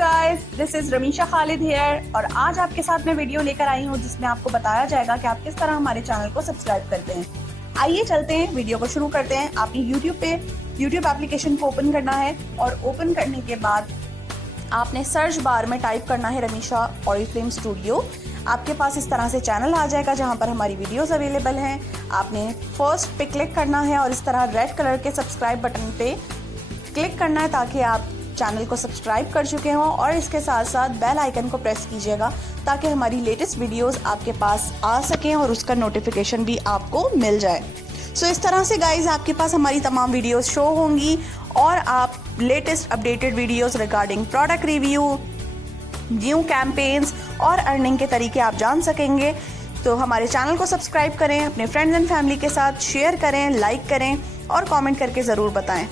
Guys, this is Ramisha Khalid here और आज आपके साथ मैं वीडियो लेकर आई हूँ जिसमें आपको बताया जाएगा कि आप किस तरह हमारे चैनल को सब्सक्राइब करते हैं। आइए चलते हैं, वीडियो को शुरू करते हैं। आपने यूट्यूब एप्लीकेशन को ओपन करना है और ओपन करने के बाद आपने सर्च बार में टाइप करना है रमीशा ऑरिफ्लेम स्टूडियो। आपके पास इस तरह से चैनल आ जाएगा जहां पर हमारी वीडियोस अवेलेबल हैं। आपने फर्स्ट पे क्लिक करना है और इस तरह रेड कलर के सब्सक्राइब बटन पे क्लिक करना है ताकि आप चैनल को सब्सक्राइब कर चुके हों, और इसके साथ साथ बेल आइकन को प्रेस कीजिएगा ताकि हमारी लेटेस्ट वीडियोस आपके पास आ सकें और उसका नोटिफिकेशन भी आपको मिल जाए। सो इस तरह से गाइज आपके पास हमारी तमाम वीडियोस शो होंगी और आप latest updated videos regarding product review, new campaigns और अर्निंग के तरीके आप जान सकेंगे। तो हमारे चैनल को सब्सक्राइब करें, अपने फ्रेंड्स एंड फैमिली के साथ शेयर करें, लाइक करें और कमेंट करके ज़रूर बताएं।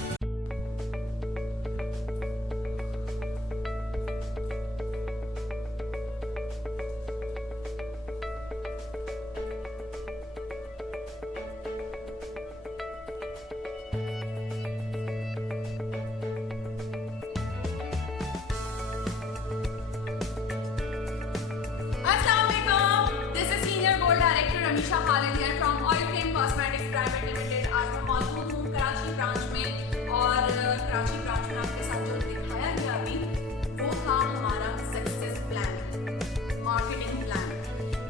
Ramisha Khalid here from Oriflame cosmetics private limited. आज मैं मौजूद हूँ कराची ब्रांच में और कराची ब्रांच में आपके साथ जो दिखाया गया अभी वो था हमारा सक्सेस प्लान, मार्केटिंग प्लान,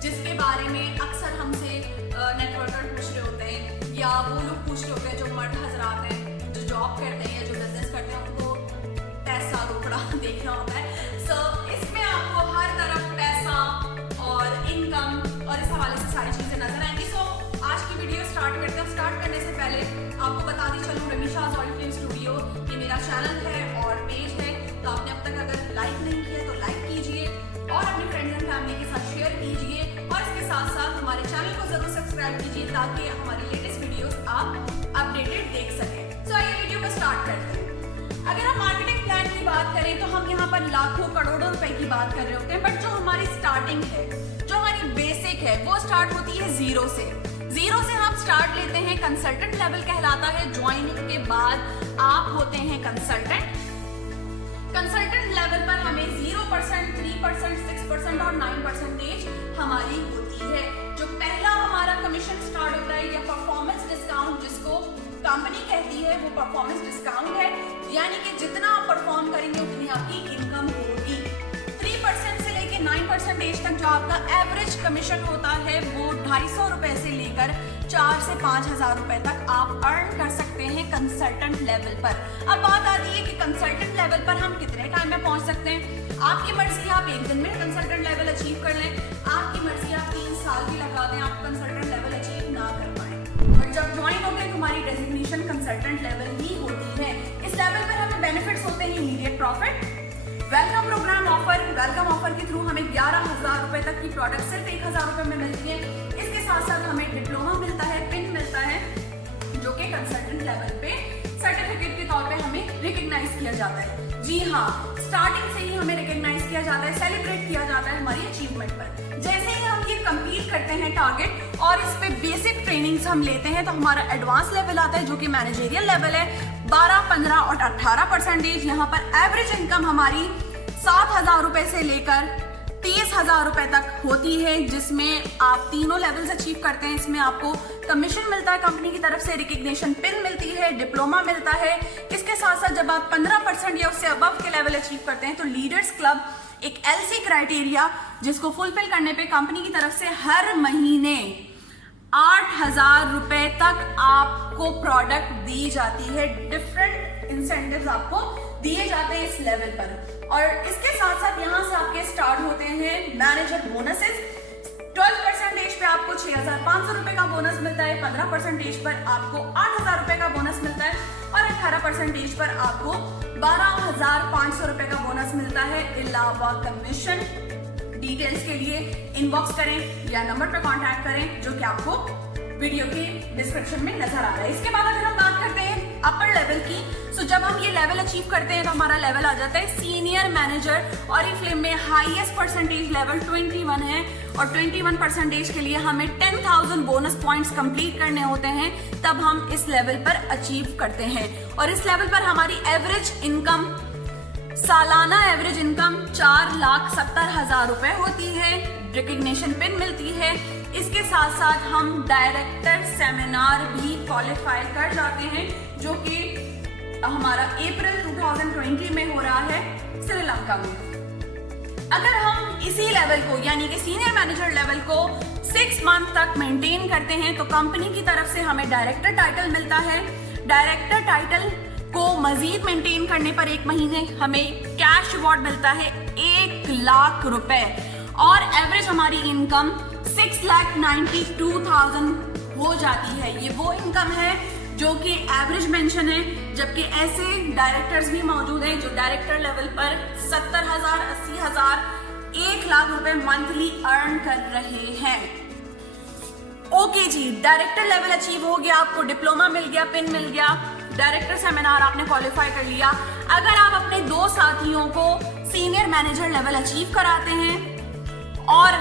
जिसके बारे में अक्सर हमसे नेटवर्कर पूछ रहे होते हैं या वो लोग पूछ रहे होते हैं जो मर्द हजरात हैं जो जॉब करते हैं या जो बिजनेस करते हैं, उनको पैसा रोकड़ा देखना होता है। सो इसमें आपको हर तरफ पैसा और इनकम और इस हवाले से सारी चीजें नजर आएंगी। सो आज की वीडियो स्टार्ट करते हैं। स्टार्ट करने से पहले आपको बताती चलूं, रमीशा ऑरिफ्लेम स्टूडियो ये मेरा चैनल है और पेज है, तो आपने अब तक अगर लाइक नहीं किया तो लाइक कीजिए और अपने फ्रेंड्स एंड फैमिली के साथ शेयर कीजिए और इसके साथ साथ हमारे चैनल को जरूर सब्सक्राइब कीजिए ताकि हमारी लेटेस्ट वीडियोस आप अपडेटेड देख सकें। सो आइए वीडियो को स्टार्ट करते हैं। अगर हम मार्केटिंग प्लान की बात करें तो हम यहाँ पर लाखों करोड़ों रुपए की बात कर रहे होते हैं, बट जो हमारी स्टार्टिंग है, जो हमारी बेसिक है, वो स्टार्ट होती है जीरो से हम स्टार्ट लेते हैं। कंसल्टेंट लेवल कहलाता है। ज्वाइनिंग के बाद आप होते हैं कंसल्टेंट लेवल पर हमें 0%, 3%, 6% और 9% हमारी होती है। जो पहला हमारा कमीशन स्टार्ट होता है या परफॉर्मेंस डिस्काउंट जिसको कंपनी कहती है, वो परफॉर्मेंस डिस्काउंट है, यानी कि जितना आप परफॉर्म करेंगे उतनी आपकी इनकम होगी। 3% से लेके 9% तक जो आपका एवरेज कमीशन होता है वो 250 रुपए से लेकर 4 से 5,000 रुपए तक आप अर्न कर सकते हैं कंसल्टेंट लेवल पर। अब बात आती है कि कंसल्टेंट लेवल पर हम कितने टाइम में पहुंच सकते हैं। आपकी मर्जी, आप एक दिन में कंसल्टेंट लेवल अचीव कर लें, आपकी मर्जी आप 3 साल भी लगा दें, आप कंसल्टेंट लेवल अचीव ना कर पाए। और जब ज्वाइन होते हैं हमारी डेजिग्नेशन कंसल्टेंट लेवल ही होती है। इस लेवल पर हमें बेनिफिट्स होते हैं immediate profit, welcome program offer. Welcome offer के थ्रू हमें 11,000 रुपए तक की प्रोडक्ट सिर्फ 1,000 रुपए में मिलती है। इसके साथ साथ हमें डिप्लोमा मिलता है, पिन मिलता है, जो कि कंसल्टेंट लेवल पे सर्टिफिकेट के तौर पे हमें रिकग्नाइज किया जाता है। जी हाँ, स्टार्टिंग से ही हमें रिकग्नाइज किया जाता है, सेलिब्रेट किया जाता है हमारी अचीवमेंट पर। जैसे ही हम ये कंप्लीट करते हैं टारगेट और इस पे बेसिक ट्रेनिंग्स हम लेते हैं तो हमारा एडवांस लेवल आता है जो कि मैनेजरियल लेवल है। 12, 15 और 18%। यहाँ पर एवरेज इनकम हमारी 7,000 रुपए से लेकर 30,000 रुपए तक होती है, जिसमें आप तीनों लेवल्स अचीव करते हैं। इसमें आपको कमीशन मिलता है कंपनी की तरफ से, रिकग्निशन पिन मिलती है, डिप्लोमा मिलता है। इसके साथ साथ जब आप 15% या उससे अबव के लेवल अचीव करते हैं तो लीडर्स क्लब एक LC क्राइटेरिया जिसको फुलफिल करने पे कंपनी की तरफ से हर महीने 8,000 रुपए तक आपको प्रोडक्ट दी जाती है। डिफरेंट इंसेंटिव्स आपको दिए जाते हैं इस लेवल पर। और इसके साथ साथ यहाँ से आपके स्टार्ट होते हैं मैनेजर बोनसेस। 12% पे आपको 6,500 रुपए का बोनस मिलता है, 15% पर आपको 8,000 रुपए का बोनस मिलता है और 18% पर आपको 12,500 रुपए का बोनस मिलता है अलावा कमीशन। डिटेल्स के लिए इनबॉक्स करें या नंबर पर कांटेक्ट करें जो कि आपको वीडियो के डिस्क्रिप्शन में नजर आ रहा है। इसके बाद अगर हम बात करते हैं अपर लेवल की, सो जब हम ये लेवल अचीव करते हैं तो हमारा लेवल आ जाता है सीनियर मैनेजर। ऑरिफ्लेम में हाईएस्ट परसेंटेज लेवल 21 है और 21% के लिए हमें 10,000 बोनस पॉइंट्स कंप्लीट करने होते हैं, तब हम इस लेवल पर अचीव करते हैं। और इस लेवल पर हमारी एवरेज इनकम, सालाना एवरेज इनकम 4,70,000 रुपए होती है। रिकग्निशन पिन मिलती है। इसके साथ साथ हम डायरेक्टर सेमिनार भी क्वालिफाई कर जाते हैं, जो कि हमारा अप्रैल 2020 में हो रहा है श्रीलंका में। अगर हम इसी लेवल को यानी कि सीनियर मैनेजर लेवल को 6 मंथ तक मेंटेन करते हैं तो कंपनी की तरफ से हमें डायरेक्टर टाइटल मिलता है। डायरेक्टर टाइटल को मजीद मेंटेन करने पर 1 महीने हमें कैश अवार्ड मिलता है 1 लाख रुपए और एवरेज हमारी इनकम 6,92,000 हो जाती है। ये वो इनकम है जो कि एवरेज मेंशन है, जबकि ऐसे डायरेक्टर्स भी मौजूद हैं जो डायरेक्टर लेवल पर 70,000, 80,000, 1 लाख रुपए मंथली अर्न कर रहे हैं। ओके जी, डायरेक्टर लेवल अचीव हो गया, आपको डिप्लोमा मिल गया, पिन मिल गया, डायरेक्टर सेमिनार आपने क्वालिफाई कर लिया। अगर आप अपने 2 साथियों को सीनियर मैनेजर लेवल अचीव कराते हैं और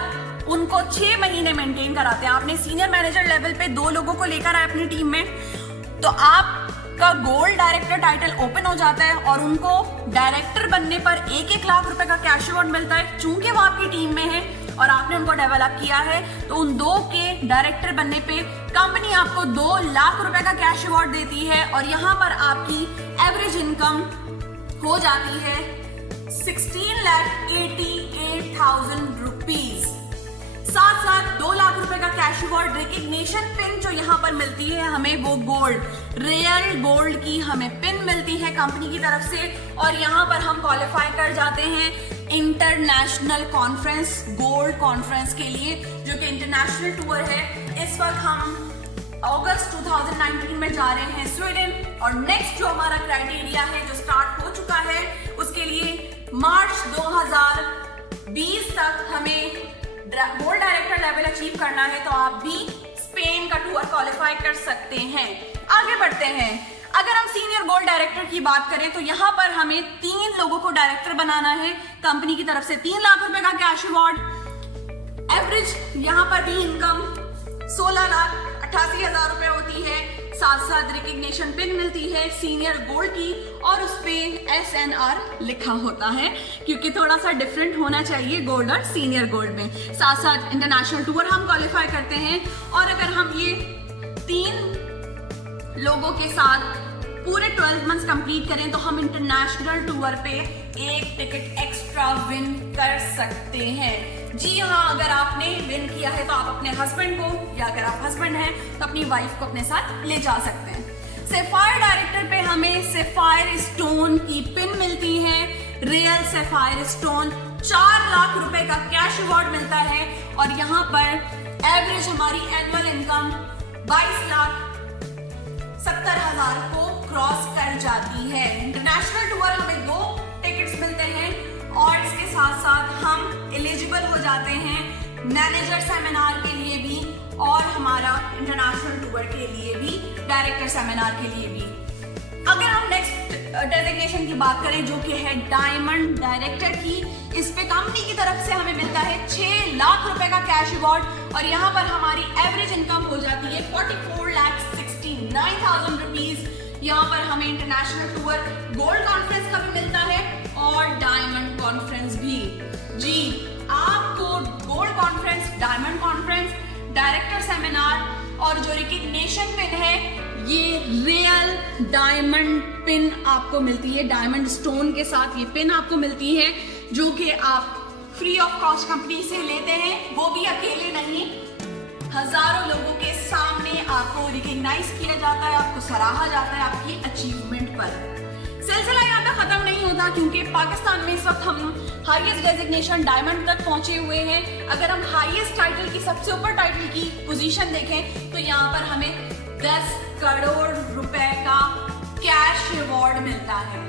उनको 6 महीने मेंटेन कराते हैं, आपने सीनियर मैनेजर लेवल पे 2 लोगों को लेकर आए अपनी टीम में, तो आपका गोल्ड डायरेक्टर टाइटल ओपन हो जाता है और उनको डायरेक्टर बनने पर 1-1 लाख रुपए का कैश अवार्ड मिलता है। चूंकि वो आपकी टीम में है और आपने उनको डेवलप किया है, तो उन 2 के डायरेक्टर बनने पे कंपनी आपको 2 लाख रुपए का कैश अवार्ड देती है और यहाँ पर आपकी एवरेज इनकम हो जाती है 16,88,000 रुपीज। साथ साथ 2 लाख रुपए का कैश अवार्ड, रिकग्निशन पिन जो यहाँ पर मिलती है हमें, वो गोल्ड, रियल गोल्ड की हमें पिन मिलती है कंपनी की तरफ से और यहाँ पर हम क्वालिफाई कर जाते हैं इंटरनेशनल कॉन्फ्रेंस, गोल्ड कॉन्फ्रेंस के लिए, जो कि इंटरनेशनल टूर है। इस वक्त हम अगस्त 2019 में जा रहे हैं स्वीडन और नेक्स्ट जो हमारा क्राइटेरिया है जो स्टार्ट हो चुका है, उसके लिए मार्च 2020 तक हमें गोल्ड डायरेक्टर लेवल अचीव करना है, तो आप भी स्पेन का टूर क्वालिफाई कर सकते हैं। आगे बढ़ते हैं। अगर हम सीनियर गोल्ड डायरेक्टर की बात करें तो यहाँ पर हमें 3 लोगों को डायरेक्टर बनाना है। कंपनी की तरफ से 3 लाख रुपए का कैश अवार्ड, एवरेज यहाँ पर भी इनकम 16,88,000 रुपए होती है। साथ साथ रिकग्निशन पिन मिलती है सीनियर गोल्ड की और उस पे SNR लिखा होता है, क्योंकि थोड़ा सा डिफरेंट होना चाहिए गोल्ड और सीनियर गोल्ड में। साथ साथ इंटरनेशनल टूर हम क्वालिफाई करते हैं और अगर हम ये 3 लोगों के साथ पूरे 12 मंथ्स कंप्लीट करें तो हम इंटरनेशनल टूर पे 1 टिकट एक्स्ट्रा विन कर सकते हैं। जी हाँ, अगर आपने विन किया है तो आप अपने हस्बैंड को, या अगर आप हस्बैंड हैं तो अपनी वाइफ को अपने साथ ले जा सकते हैं। सैफायर डायरेक्टर पे हमें सैफायर स्टोन की पिन मिलती है, रियल सैफायर स्टोन, 4 लाख रुपए का कैश अवार्ड मिलता है और यहाँ पर एवरेज हमारी एनुअल इनकम 22,70,000 को क्रॉस कर जाती है। इंटरनेशनल टूर हमें 2 टिकट्स मिलते हैं और इसके साथ साथ हम एलिजिबल हो जाते हैं मैनेजर सेमिनार के लिए भी और हमारा इंटरनेशनल टूर के लिए भी, डायरेक्टर सेमिनार के लिए भी। अगर हम नेक्स्ट डेजिग्नेशन की बात करें जो कि है डायमंड डायरेक्टर की, इस पे कंपनी की तरफ से हमें मिलता है 6 लाख रुपए का कैश अवार्ड और यहाँ पर हमारी एवरेज इनकम हो जाती है 44,69,000 रुपीज। यहाँ पर हमें इंटरनेशनल टूर गोल्ड कॉन्फ्रेंस का भी मिलता है और डायमंड कॉन्फ्रेंस भी। जी, आपको gold conference, diamond conference, director seminar और जो रिकग्निशन पिन है, ये रियल डायमंड पिन आपको मिलती है। डायमंड स्टोन के साथ ये पिन आपको मिलती है जो कि आप फ्री ऑफ कॉस्ट कंपनी से लेते हैं, वो भी अकेले नहीं, हजारों लोगों के सामने आपको रिकग्नाइज किया जाता है, आपको सराहा जाता है आपकी अचीवमेंट पर। सिलसिला यहाँ पे खत्म नहीं होता क्योंकि पाकिस्तान में इस वक्त हम हाईएस्ट डेजिग्नेशन डायमंड तक पहुंचे हुए हैं। अगर हम हाईएस्ट टाइटल की, सबसे ऊपर टाइटल की पोजीशन देखें तो यहाँ पर हमें 10 करोड़ रुपए का कैश अवार्ड मिलता है।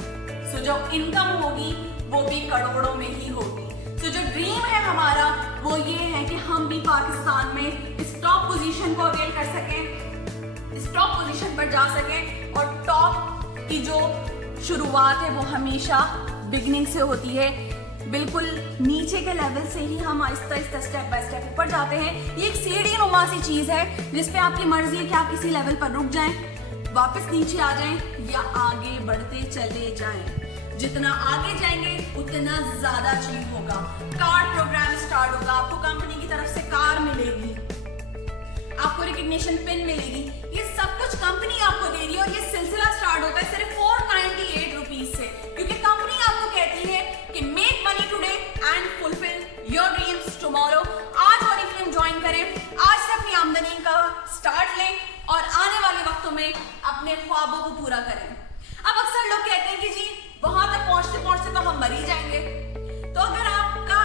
सो जो इनकम होगी वो भी करोड़ों में ही होगी। तो जो ड्रीम है हमारा वो ये है कि हम भी पाकिस्तान में इस टॉप पोजीशन को अवेल कर सकें, इस टॉप पोजीशन पर जा सकें और टॉप की जो शुरुआत है वो हमेशा बिगनिंग से होती है। बिल्कुल नीचे के लेवल से ही हम Aahista Aahista step by step ऊपर जाते हैं। ये एक सीढ़ी नुमा सी चीज है जिसपे आपकी मर्जी है कि आप किसी लेवल पर रुक जाएं, वापस नीचे आ जाएं या आगे बढ़ते चले जाएं। जितना आगे जाएंगे उतना ज्यादा अचीव होगा। कार प्रोग्राम स्टार्ट होगा, आपको कंपनी की तरफ से कार मिलेगी, आपको रिकग्निशन पिन मिलेगी, ये सब कुछ कंपनी आपको दे रही है। और ये सिलसिला स्टार्ट होता है सिर्फ 498 रुपीज से, क्योंकि कंपनी आपको कहती है कि make money today and fulfil your dreams tomorrow. आज ऑरिफ्लेम ज्वाइन करें, आज से अपनी आमदनी का स्टार्ट लें और आने वाले वक्तों में अपने ख्वाबों को पूरा करें। अब अक्सर लोग कहते हैं कि जी वहां तक पहुंचते पहुंचते तो हम मर ही जाएंगे। तो अगर आपका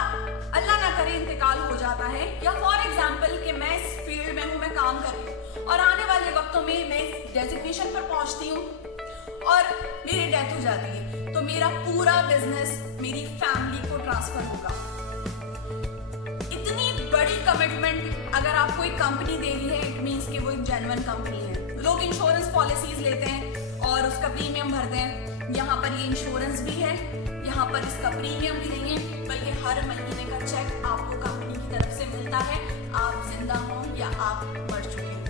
अल्लाह ना करे इंतकाल हो जाता है, या फॉर एग्जाम्पल कि मैं इस फील्ड में हूँ, मैं काम कर रही हूँ और आने वाले वक्तों में मैं इस डेजिग्नेशन पर पहुंचती हूँ और मेरी डेथ हो जाती है, तो मेरा पूरा बिजनेस मेरी फैमिली को ट्रांसफर होगा। इतनी बड़ी कमिटमेंट अगर आपको एक कंपनी दे रही है, इट मीन्स कि वो एक जेन्युइन कंपनी है। लोग इंश्योरेंस पॉलिसीज लेते हैं और उसका प्रीमियम भरते हैं, यहाँ पर ये इंश्योरेंस भी है, यहाँ पर इसका प्रीमियम भी नहीं है, बल्कि हर महीने का चेक आपको कंपनी की तरफ से मिलता है, आप जिंदा हो या आप मर चुके हैं।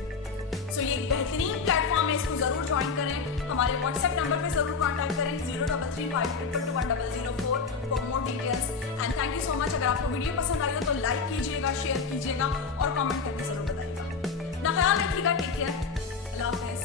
सो ये एक बेहतरीन प्लेटफॉर्म है, इसको जरूर ज्वाइन करें। हमारे व्हाट्सएप नंबर पे जरूर कॉन्टैक्ट करें 0335221004 for more details. And thank you so much. अगर आपको वीडियो पसंद आई हो तो लाइक कीजिएगा, शेयर कीजिएगा और कमेंट करके जरूर बताइएगा। ना ख्याल रखिएगा, टेक केयर, अल्लाह हाफिज़।